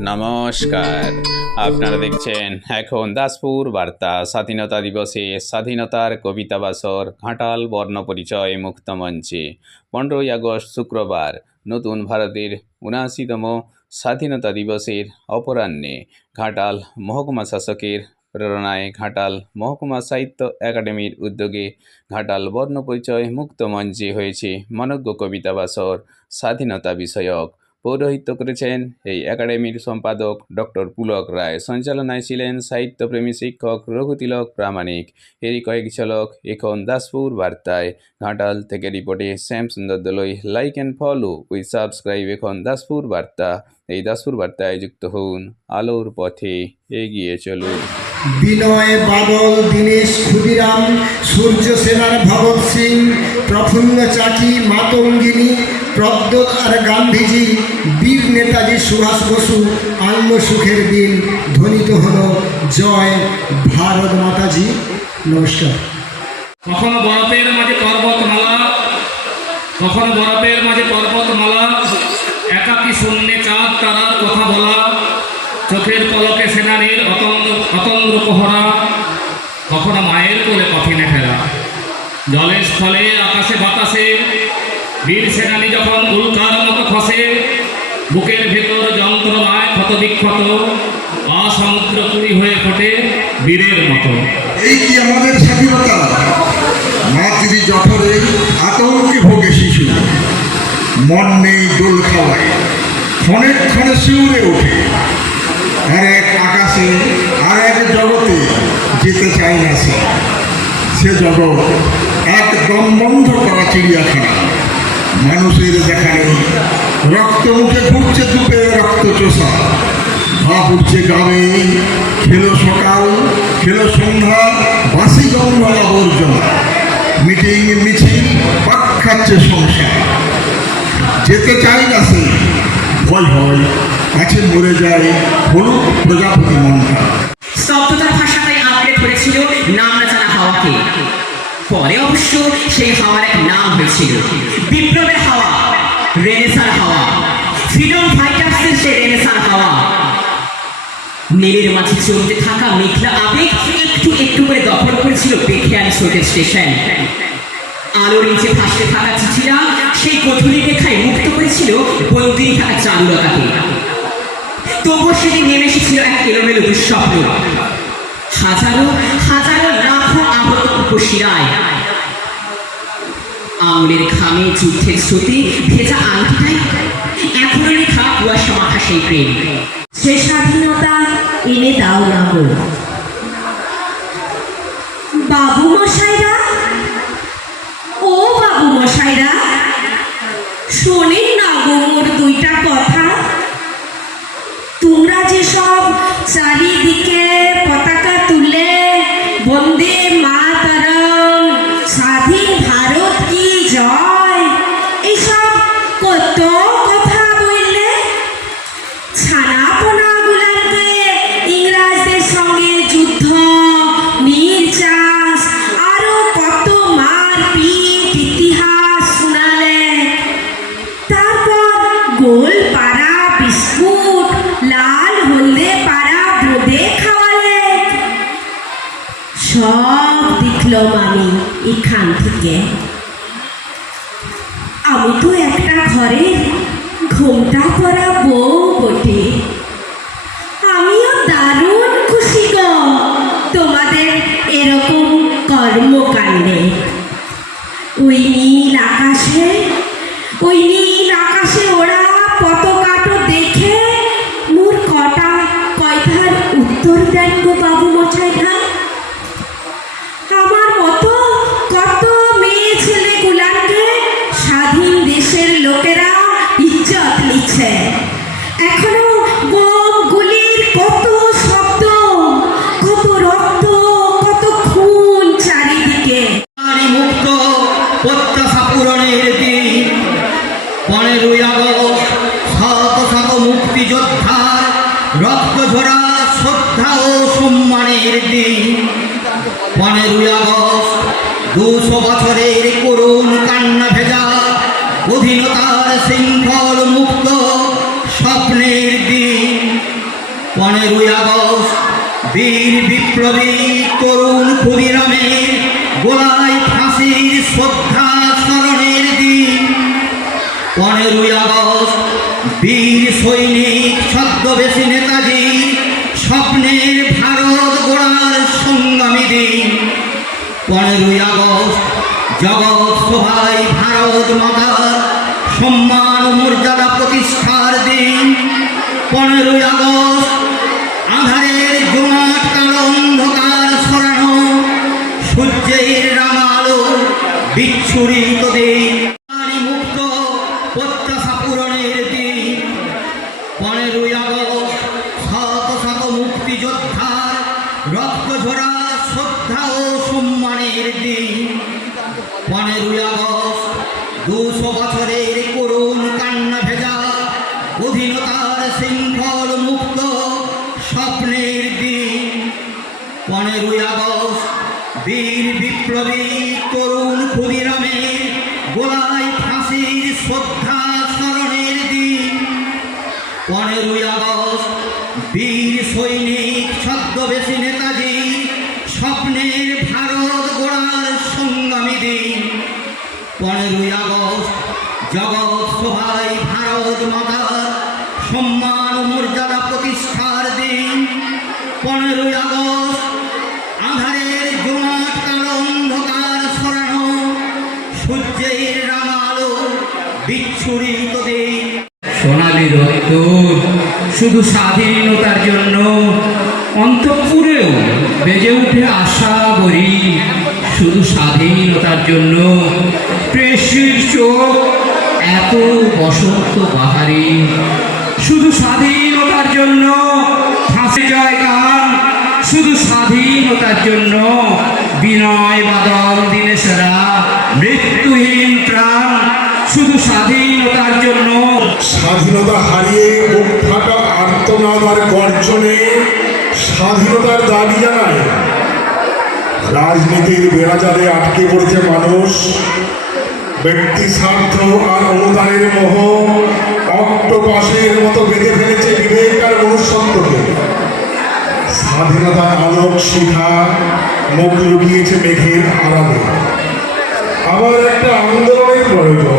নমস্কার। আপনারা দেখছেন এখন দাসপুর বার্তা। স্বাধীনতা দিবসে স্বাধীনতার কবিতা বাসর, ঘাটাল বর্ণপরিচয় মুক্তমঞ্চে পনেরোই আগস্ট শুক্রবার, নতুন ভারতের উনআশিতম স্বাধীনতা দিবসের অপরাহ্নে ঘাটাল মহকুমা শাসকের প্রেরণায় ঘাটাল মহকুমা সাহিত্য একাডেমির উদ্যোগে ঘাটাল বর্ণপরিচয় মুক্ত মঞ্চে হয়েছে মনজ্ঞ কবিতা বাসর, স্বাধীনতা বিষয়ক। পৌরোহিত্য করেছেন এই একাডেমির সম্পাদক ডক্টর পুলক রায়। সঞ্চালনায় ছিলেন সাহিত্যপ্রেমী শিক্ষক রঘুতিলক প্রামাণিক। এরই কয়েক ঝলক এখন দাসপুর বার্তায়। ঘাটাল থেকে রিপোর্টে Shyam Sundar Dolui like and follow with subscribe এখন দাসপুর বার্তা। এই দাসপুর বার্তায় যুক্ত হন আলোর পথে এগিয়ে চলুন। বিনয় বাদল, দীনেশ ক্ষুদিরাম সূর্য সেনার ভগৎ সিং প্রফুল্ল চাকি মাতঙ্গিনী প্রদ্যোৎ আর গান্ধীজি, বীর নেতাজি সুভাষ বসু আনন্দ সুখের দিন ধ্বনিত হল। জয় ভারত মাতাজি। নমস্কার। কখনো বরফের মাঝে পর্বতমালা, কখনো বরফের মাঝে পর্বতমালা, একাকী শূন্যে চাঁদ তারার কথা বলা, চোখের পলকে সেনানীর অতন্দ্র পহরা, কখনো মায়ের কোলে কফিনে ফেরা। জলের স্থলে, আকাশে বাতাসে বীর সেনানী যখন উল্কার মতো খসে, বুকের ভেতর যন্ত্রণায় ক্ষত বিক্ষত অসমুদ্র পুরী হয়ে ফোটে বীরের মতো। এই কি আমাদের স্বাধীনতা? মাতৃ জঠরে, আতঙ্কে ভোগে শিশু। মন নেই দোল খাওয়ায়। ক্ষণে ক্ষণে শিউরে ওঠে। আর এক আকাশে, আর এক জগতে যেতে চায় না সে। সে জগৎ একদম বন্ধ করা চিড়িয়াখানা। মানুষের দেখা নেই রক্ত মুখে ঘুরছে দুপে রক্ত চোষা। ভাব উঠছে গ্রামে, খেলো সকাল, খেলো সন্ধ্যা, বাসি গঙ্গা আবর্জনা। মিটিং, মিছিল, পাক খাচ্ছে সংসার। যেতে চাই না সে। ভয় হয়, কাছে মরে যায় হলুদ প্রজাপতি মনটা। স্তব্ধতার ভাষাটাই আঁকড়ে ধরেছিল নাম না জানা হাওয়াকে। পরে অবশ্য সেই হাওয়ার এক নাম হয়েছিল। বিপ্লবের হাওয়া রেনেসার হাওয়া। ফ্রিডম ফাইটার্সের সেই রেনেসার হাওয়া। নীলের মাঝে চলতে থাকা মেঘলা আবেগ একটু একটু করে দখল করেছিল স্রোতের স্টেশন আলোর নিচে ভাসতে থাকা চিঠিরা সেই কঠুরি রেখায় মুক্ত করেছিল বন্দিনী থাকা চারুলতাকে। তবুও সেদিন নেমে এসেছিল এক এলোমেলো দুঃস্বপ্ন। হাজারো হাজারো লাখো আঙুলের ঘামে যুদ্ধের স্রোতে ভেজা আংটিটাই এখনও লেখা কুয়াশা মাখা সেই প্রেম। সে স্বাধীনতা এনে দাও না গো। বাবু মশাইরা, ও বাবু মশাইরা, শোনেন না গো মোর দুইটা কথা। তোমরা যে সব চারিদিকে পতাকা তুলে বন্দে সব দেখলাম আমি এখান থেকে। আমি তো একটা ঘরে ঘোমটা পরা বউ বটে। আমিও দারুণ খুশি গো। তোমাদের এরকম কর্মকাণ্ডে। ওই নীল আকাশে, ওই নীল আকাশে ওরা পতাকাটো দেখে মোর কটা কয়টার উত্তর দেন গো বাবু সম্মানের দিন পনেরোই আগস্ট, দুশো বছরের করুণ কান্না ভেজা, অধীনতার শৃঙ্খল মুক্ত স্বপ্নের দিন। পনেরোই আগস্ট, বীর বিপ্লবী তরুণ ক্ষুদিরামের গোলায় ফাঁসির শ্রদ্ধা স্মরণের দিন। পনেরোই আগস্ট, বীর সৈনিক ছদ্মবেশী নেতাজি স্বপ্নের পনেরোই আগস্ট আধারের সরানো সূর্যের বিচ্ছুরিত দিন মুক্ত স্বপ্নের দিন। পনেরোই আগস্ট, বীর বিপ্লবী তরুণ ক্ষুদিরামের গোলায় ফাঁসির শ্রদ্ধা স্মরণের দিন। পনেরোই আগস্ট, বীর সৈনিক ছদ্মবেশী নেতাজি স্বপ্নের ভারত গড়ার সংগ্রামী দিন। পনেরোই আগস্ট, জগৎ সম্মান ও মর্যাদা প্রতিষ্ঠার দিন পনেরোই আগস্ট আধারের কালো অন্ধকার সরানো সূর্যের রামালো বিচ্ছুরিত দিন। সোনালি রোদ্দুর শুধু স্বাধীনতার জন্য অন্তঃপুরেও বেজে উঠে আশা করি শুধু স্বাধীনতার জন্য প্রেসির চোখ এত বসন্ত বাহারি। শুধু স্বাধীনতার জন্য ফাঁসে জয় গান শুধু স্বাধীনতার জন্য বিনয় বাদল দিনেশেরা মৃত্যুহীন প্রাণ। শুধু স্বাধীনতার জন্য স্বাধীনতা হারিয়ে বুক ফাটা গর্জনে স্বাধীনতার দাবি জানায়। রাজনীতির বেড়াজালে আটকে পড়েছে মানুষ। ব্যক্তি স্বার্থ আর অনুদানের মোহ শিখা মুখ লুকিয়েছে মেঘের আড়ালে। আবার একটা আন্দোলনের প্রয়োজন।